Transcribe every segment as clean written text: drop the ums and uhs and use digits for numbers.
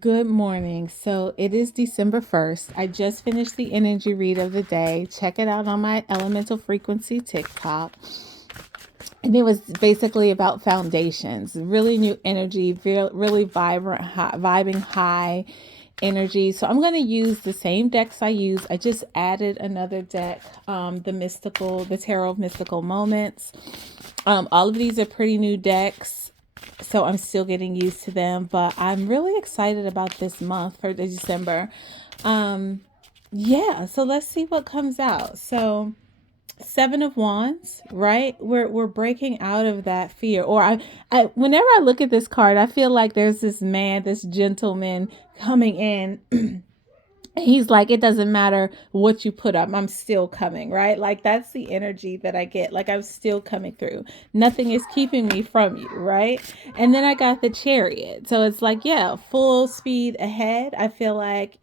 Good morning. So it is December 1st. I just finished the energy read of the day. Check it out on my Elemental Frequency TikTok. And it was basically about foundations, really new energy, really vibrant, vibing high energy. So I'm going to use the same decks I use. I just added another deck, the Tarot of Mystical Moments. All of these are pretty new decks, so I'm still getting used to them, but I'm really excited about this month for December. Um, yeah, so let's see what comes out. So Seven of Wands, right? We're breaking out of that fear. Or I whenever I look at this card, I feel like there's this man, this gentleman coming in. He's like, it doesn't matter what you put up, I'm still coming, right? Like that's the energy that I get. Like I'm still coming through. Nothing is keeping me from you, right? And then I got the Chariot. So it's like, yeah, full speed ahead. I feel like,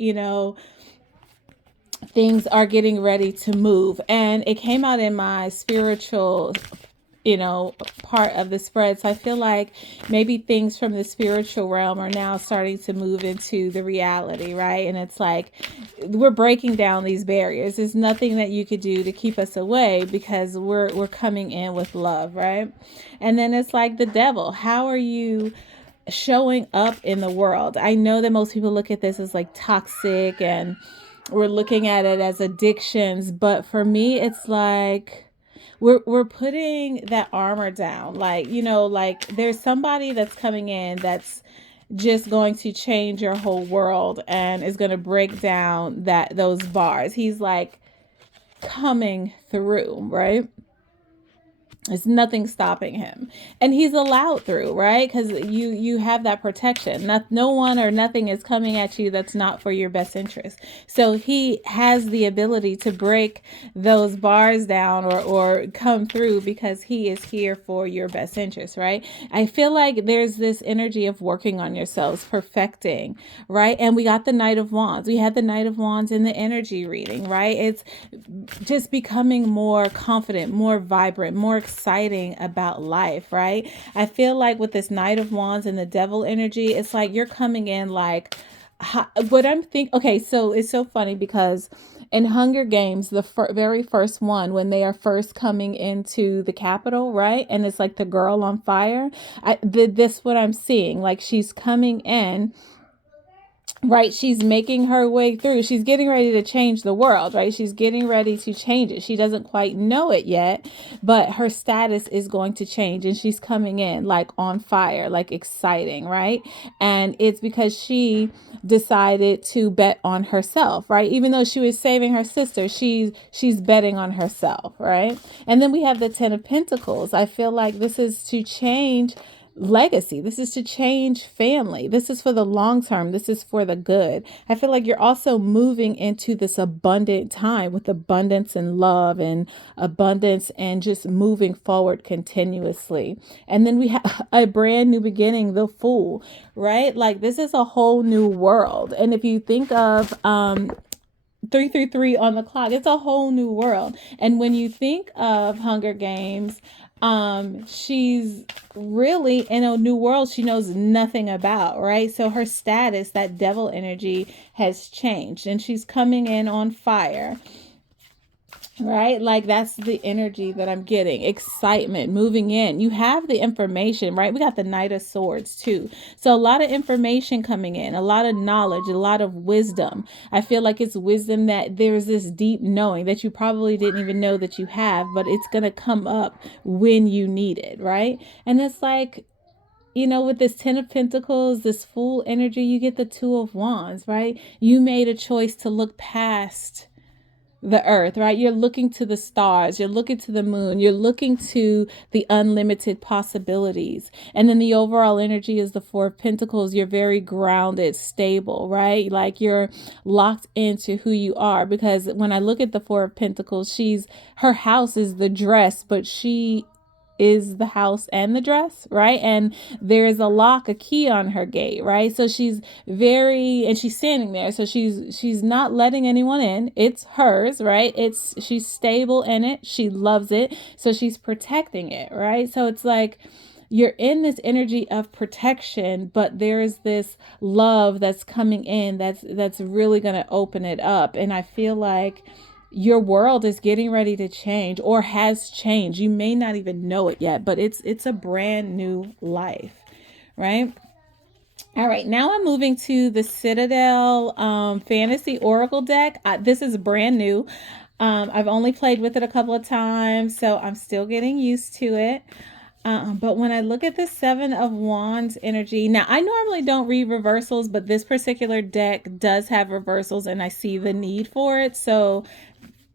things are getting ready to move. And it came out in my spiritual part of the spread. So I feel like maybe things from the spiritual realm are now starting to move into the reality, right? And it's like we're breaking down these barriers. There's nothing that you could do to keep us away because we're coming in with love, right? And then it's like the devil. How are you showing up in the world? I know that most people look at this as like toxic and we're looking at it as addictions, but for me it's like we're putting that armor down. Like, like there's somebody that's coming in that's just going to change your whole world and is going to break down those bars. He's like coming through, right? There's nothing stopping him, and he's allowed through, right? Because you have that protection. No one or nothing is coming at you that's not for your best interest. So he has the ability to break those bars down or come through because he is here for your best interest, right? I feel like there's this energy of working on yourselves, perfecting, right? And we got the Knight of Wands. We had the Knight of Wands in the energy reading, right? It's just becoming more confident, more vibrant, more exciting about life, right? I feel like with this Knight of Wands and the Devil energy, it's like you're coming in like what I'm thinking. Okay, so it's so funny because in Hunger Games, the very first one, when they are first coming into the Capitol, right? And it's like the girl on fire. This what I'm seeing. Like she's coming in, right? She's making her way through. She's getting ready to change the world, right? She's getting ready to change it. She doesn't quite know it yet, but her status is going to change and she's coming in like on fire, like exciting, right? And it's because she decided to bet on herself, right? Even though she was saving her sister, she's betting on herself, right? And then we have the 10 of Pentacles. I feel like this is to change legacy. This is to change family. This is for the long term. This is for the good. I feel like you're also moving into this abundant time with abundance and love and abundance and just moving forward continuously. And then we have a brand new beginning, the Fool, right? Like this is a whole new world. And if you think of 333 on the clock, it's a whole new world. And when you think of Hunger Games, she's really in a new world she knows nothing about, right? So her status, that devil energy, has changed and she's coming in on fire, right? Like that's the energy that I'm getting. Excitement, moving in. You have the information, right? We got the Knight of Swords too. So a lot of information coming in, a lot of knowledge, a lot of wisdom. I feel like it's wisdom that there's this deep knowing that you probably didn't even know that you have, but it's going to come up when you need it, right? And it's like, with this 10 of Pentacles, this Fool energy, you get the Two of Wands, right? You made a choice to look past the earth, right? You're looking to the stars, you're looking to the moon, you're looking to the unlimited possibilities. And then the overall energy is the Four of Pentacles. You're very grounded, stable, right? Like you're locked into who you are. Because when I look at the Four of Pentacles, her house is the dress, but she is the house and the dress, right? And there is a lock, a key on her gate, right? So and she's standing there, so she's not letting anyone in. It's hers, right? She's stable in it, she loves it, so she's protecting it, right? So it's like you're in this energy of protection, but there is this love that's coming in that's really going to open it up. And I feel like your world is getting ready to change or has changed. You may not even know it yet, but it's a brand new life, right? All right, now I'm moving to the Citadel Fantasy Oracle deck. This is brand new. I've only played with it a couple of times, so I'm still getting used to it. But when I look at the Seven of Wands energy, now I normally don't read reversals, but this particular deck does have reversals and I see the need for it. So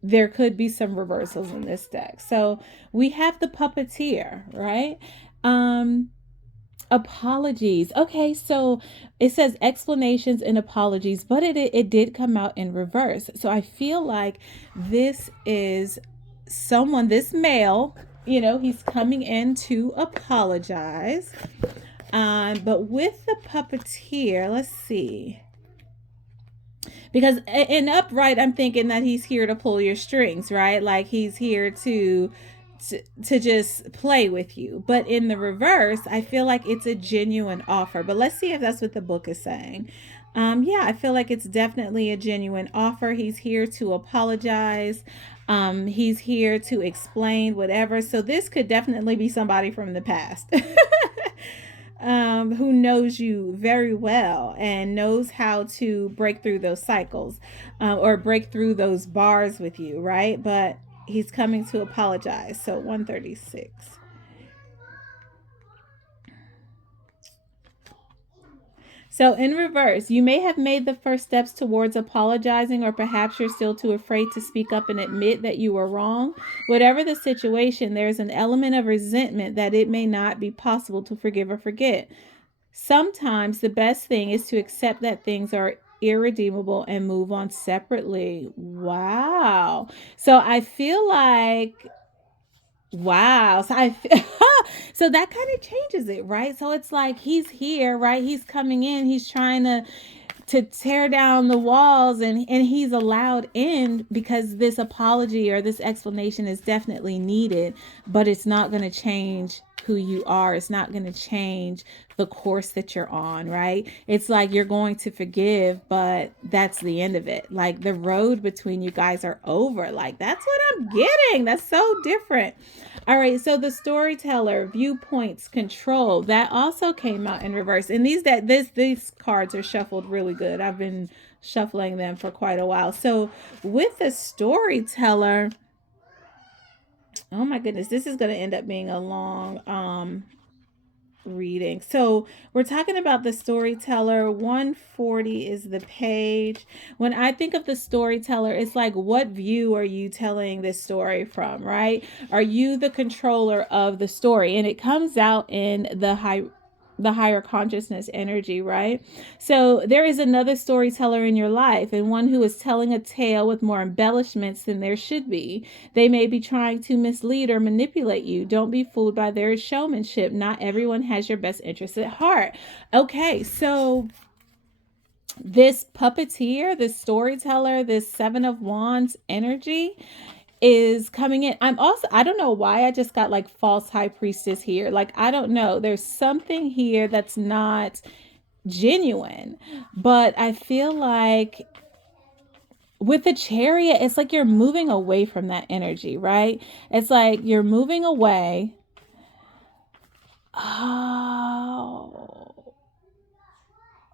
there could be some reversals in this deck. So we have the Puppeteer, right? Apologies. Okay, so it says explanations and apologies, but it did come out in reverse. So I feel like this is someone, this male, he's coming in to apologize. But with the Puppeteer, let's see. Because in upright, I'm thinking that he's here to pull your strings, right? Like he's here to just play with you. But in the reverse, I feel like it's a genuine offer. But let's see if that's what the book is saying. Yeah, I feel like it's definitely a genuine offer. He's here to apologize. He's here to explain whatever. So this could definitely be somebody from the past. Who knows you very well and knows how to break through those cycles or break through those bars with you, right? But he's coming to apologize. So 136. So in reverse, you may have made the first steps towards apologizing, or perhaps you're still too afraid to speak up and admit that you were wrong. Whatever the situation, there's an element of resentment that it may not be possible to forgive or forget. Sometimes the best thing is to accept that things are irredeemable and move on separately. Wow. So I feel like wow. So that kind of changes it, right? So it's like he's here, right? He's coming in, he's trying to tear down the walls, and he's allowed in because this apology or this explanation is definitely needed, but it's not going to change who you are. It's not going to change the course that you're on, right? It's like you're going to forgive, but that's the end of it. Like the road between you guys are over. Like that's what I'm getting. That's so different. All right, so the storyteller, viewpoints, control, that also came out in reverse. And these cards are shuffled really good. I've been shuffling them for quite a while. So with the storyteller, oh my goodness, this is going to end up being a long reading. So we're talking about the storyteller. 140 is the page. When I think of the storyteller, it's like, what view are you telling this story from, right? Are you the controller of the story? And it comes out in the higher consciousness energy, right? So there is another storyteller in your life, and one who is telling a tale with more embellishments than there should be. They may be trying to mislead or manipulate you. Don't be fooled by their showmanship. Not everyone has your best interests at heart. Okay, so this puppeteer, this storyteller, this Seven of Wands energy is coming in. I don't know why I just got like false high priestess here. Like, I don't know. There's something here that's not genuine, but I feel like with the Chariot, it's like you're moving away from that energy, right? It's like you're moving away. Oh,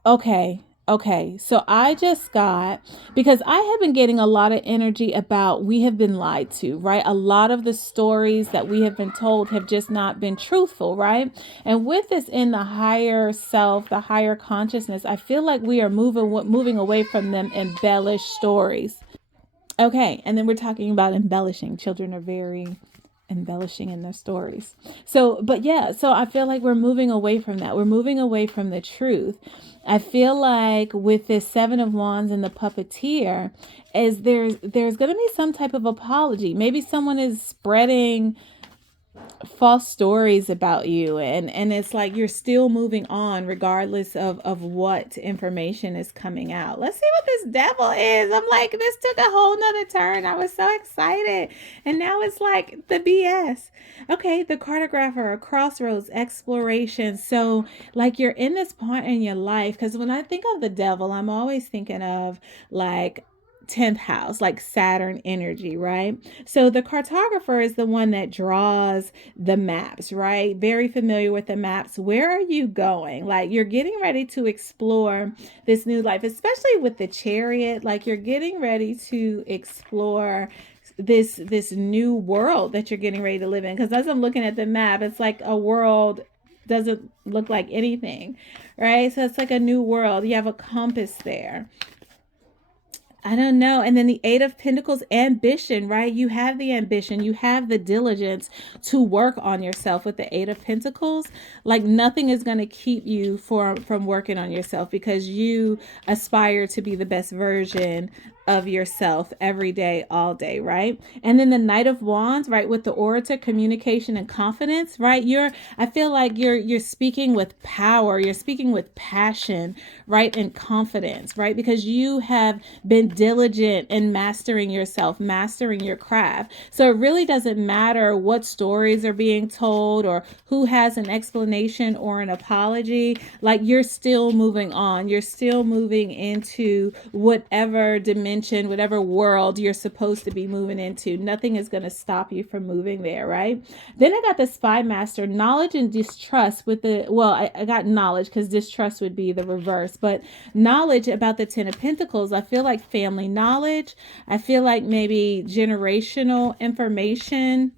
okay. Okay, so I just got, because I have been getting a lot of energy about we have been lied to, right? A lot of the stories that we have been told have just not been truthful, right? And with this in the higher self, the higher consciousness, I feel like we are moving away from them embellished stories. Okay, and then we're talking about embellishing. Children are very embellishing in their stories. So, but yeah, so I feel like we're moving away from that. We're moving away from the truth. I feel like with this Seven of Wands and the puppeteer, is there's going to be some type of apology. Maybe someone is spreading false stories about you, and it's like you're still moving on regardless of what information is coming out. Let's see what this devil is. I'm like, this took a whole nother turn. I was so excited, and now it's like the BS. Okay, the cartographer, a crossroads, exploration. So like you're in this point in your life, because when I think of the devil, I'm always thinking of like 10th house, like Saturn energy, right? So the cartographer is the one that draws the maps, right? Very familiar with the maps. Where are you going? Like you're getting ready to explore this new life, especially with the chariot. Like you're getting ready to explore this new world that you're getting ready to live in. Because as I'm looking at the map, it's like a world doesn't look like anything, right? So it's like a new world. You have a compass there. I don't know. And then the Eight of Pentacles, ambition, right? You have the ambition, you have the diligence to work on yourself with the Eight of Pentacles. Like nothing is going to keep you from working on yourself because you aspire to be the best version of yourself every day, all day, right? And then the Knight of Wands, right, with the orator, communication and confidence, right? I feel like you're speaking with power, you're speaking with passion, right? And confidence, right? Because you have been diligent in mastering yourself, mastering your craft. So it really doesn't matter what stories are being told or who has an explanation or an apology. Like you're still moving on. You're still moving into whatever dimension, whatever world you're supposed to be moving into. Nothing is going to stop you from moving there, right? Then I got the Spy Master, knowledge and distrust with the, well, I got knowledge because distrust would be the reverse, but knowledge about the Ten of Pentacles. I feel like family knowledge. I feel like maybe generational information.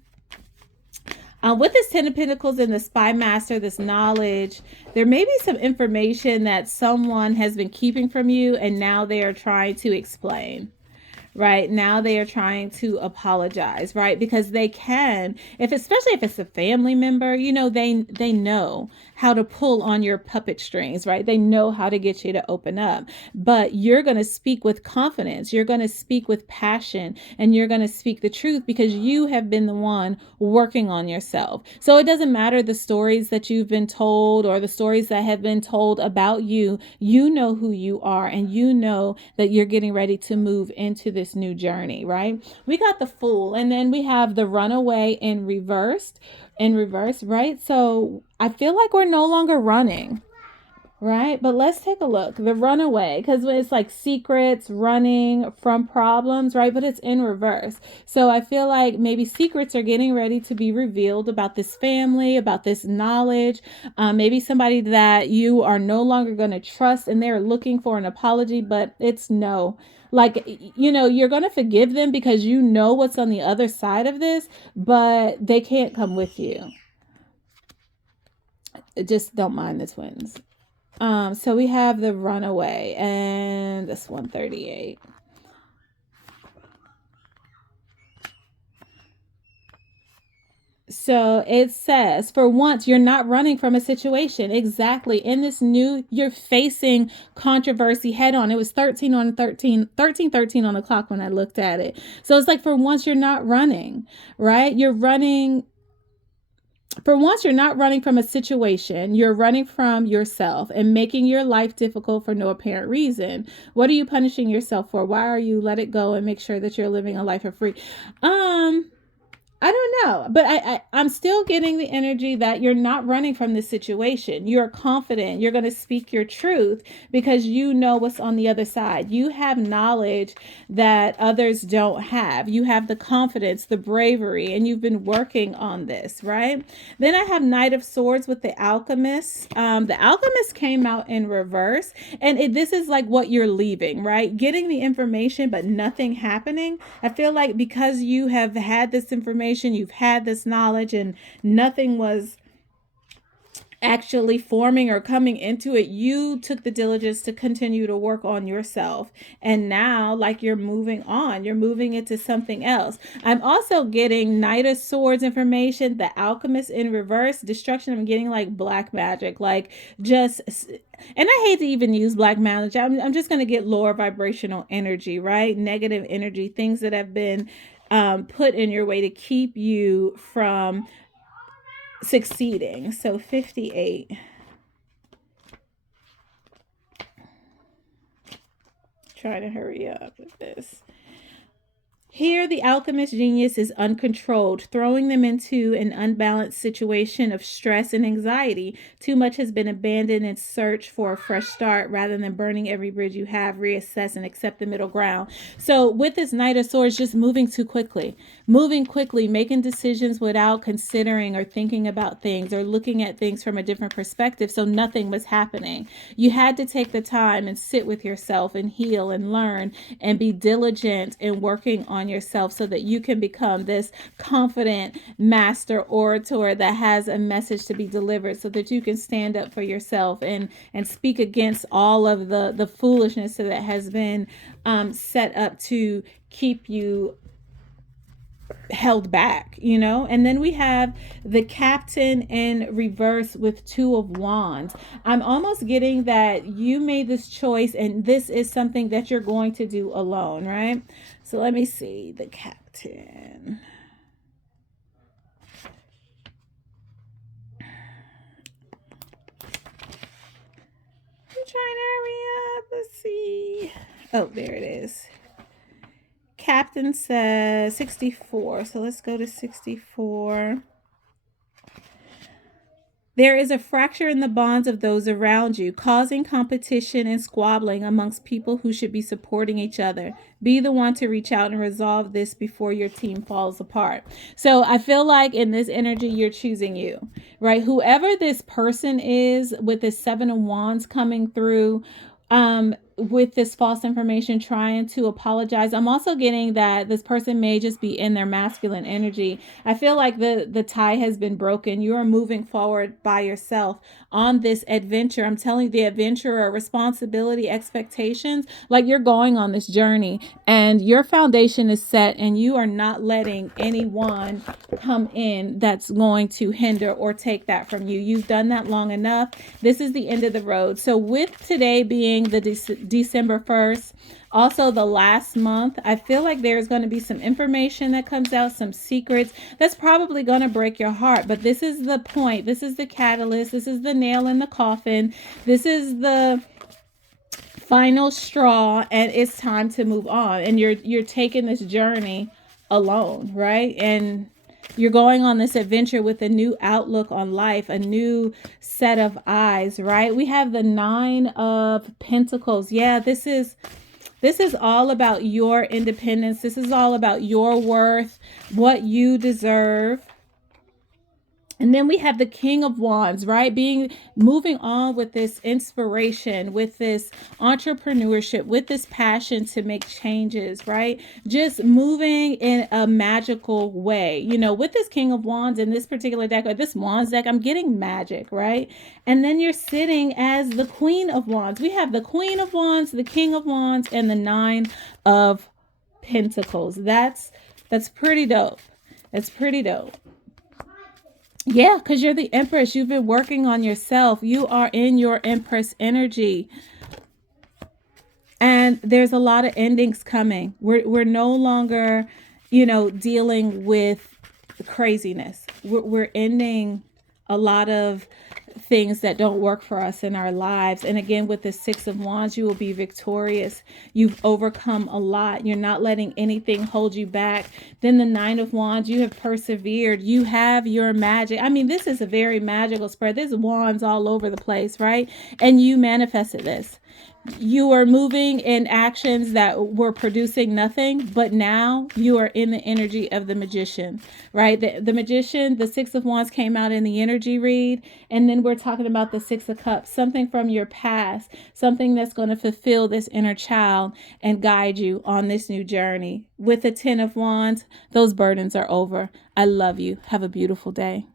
With this Ten of Pentacles and the Spy Master, this knowledge, there may be some information that someone has been keeping from you and now they are trying to explain. Right now they are trying to apologize, right? Because they can, if especially if it's a family member, you know, they know how to pull on your puppet strings, right? They know how to get you to open up. But you're going to speak with confidence, you're going to speak with passion, and you're going to speak the truth because you have been the one working on yourself. So it doesn't matter the stories that you've been told or the stories that have been told about you. You know who you are, and you know that you're getting ready to move into this new journey, right? We got the Fool, and then we have the Runaway in reverse, right? So I feel like we're no longer running, right? But let's take a look. The Runaway, because it's like secrets, running from problems, right? But it's in reverse. So I feel like maybe secrets are getting ready to be revealed about this family, about this knowledge. Maybe somebody that you are no longer going to trust and they're looking for an apology, but it's no. Like, you know, you're going to forgive them because you know what's on the other side of this, but they can't come with you. Just don't mind the twins. So we have the Runaway and this 138. So it says, for once, you're not running from a situation. Exactly. In this new, you're facing controversy head on. It was 13 on 13 on the clock when I looked at it. So it's like, for once, you're not running, right? You're running. For once, you're not running from a situation. You're running from yourself and making your life difficult for no apparent reason. What are you punishing yourself for? Why are you let it go and make sure that you're living a life of free? I don't know, but I'm still getting the energy that you're not running from this situation. You're confident. You're going to speak your truth because you know what's on the other side. You have knowledge that others don't have. You have the confidence, the bravery, and you've been working on this, right? Then I have Knight of Swords with the Alchemist. The Alchemist came out in reverse, and this is like what you're leaving, right? Getting the information, but nothing happening. I feel like because you have had this information, you've had this knowledge, and nothing was actually forming or coming into it, you took the diligence to continue to work on yourself. And now, like, you're moving on, you're moving into something else. I'm also getting Knight of Swords information, the Alchemist in reverse, destruction. I'm getting like black magic, like just, and I hate to even use black magic. I'm just going to get lower vibrational energy, right? Negative energy, things that have been put in your way to keep you from succeeding. So 58. Trying to hurry up with this. Here, the alchemist genius is uncontrolled, throwing them into an unbalanced situation of stress and anxiety. Too much has been abandoned in search for a fresh start rather than burning every bridge you have, reassess and accept the middle ground. So, with this Knight of Swords, just moving moving quickly, making decisions without considering or thinking about things or looking at things from a different perspective. So, nothing was happening. You had to take the time and sit with yourself and heal and learn and be diligent in working on yourself so that you can become this confident master orator that has a message to be delivered, so that you can stand up for yourself and speak against all of the foolishness that has been set up to keep you held back, And then we have the Captain in reverse with Two of Wands. I'm almost getting that you made this choice and this is something that you're going to do alone, right? So let me see the Captain. I'm trying to hurry up. Let's see. Oh, there it is. Captain says 64. So let's go to 64. There is a fracture in the bonds of those around you, causing competition and squabbling amongst people who should be supporting each other. Be the one to reach out and resolve this before your team falls apart. So I feel like in this energy, you're choosing you, right? Whoever this person is with this Seven of Wands coming through, with this false information, trying to apologize. I'm also getting that this person may just be in their masculine energy. I feel like the tie has been broken. You are moving forward by yourself on this adventure. I'm telling you, the adventure, responsibility, expectations, like you're going on this journey and your foundation is set and you are not letting anyone come in that's going to hinder or take that from you. You've done that long enough. This is the end of the road. So with today being the December 1st, also the last month, I feel like there's going to be some information that comes out, some secrets that's probably going to break your heart. But this is the point. This is the catalyst. This is the nail in the coffin. This is the final straw, and it's time to move on. And you're taking this journey alone, right? And you're going on this adventure with a new outlook on life, a new set of eyes, right? We have the Nine of Pentacles. Yeah, this is all about your independence. This is all about your worth, what you deserve. And then we have the King of Wands, right? Moving on with this inspiration, with this entrepreneurship, with this passion to make changes, right? Just moving in a magical way. With this King of Wands in this particular deck, or this Wands deck, I'm getting magic, right? And then you're sitting as the Queen of Wands. We have the Queen of Wands, the King of Wands, and the Nine of Pentacles. That's pretty dope. It's pretty dope. Yeah, because you're the Empress. You've been working on yourself. You are in your Empress energy. And there's a lot of endings coming. We're no longer, dealing with craziness. We're ending a lot of things that don't work for us in our lives. And again, with the Six of Wands, you will be victorious. You've overcome a lot. You're not letting anything hold you back. Then the Nine of Wands, you have persevered. You have your magic. I mean, this is a very magical spread. There's wands all over the place, right? And you manifested this. You are moving in actions that were producing nothing, but now you are in the energy of the Magician, right? The Magician, the Six of Wands came out in the energy read, and then we're talking about the Six of Cups, something from your past, something that's going to fulfill this inner child and guide you on this new journey. With the Ten of Wands, those burdens are over. I love you. Have a beautiful day.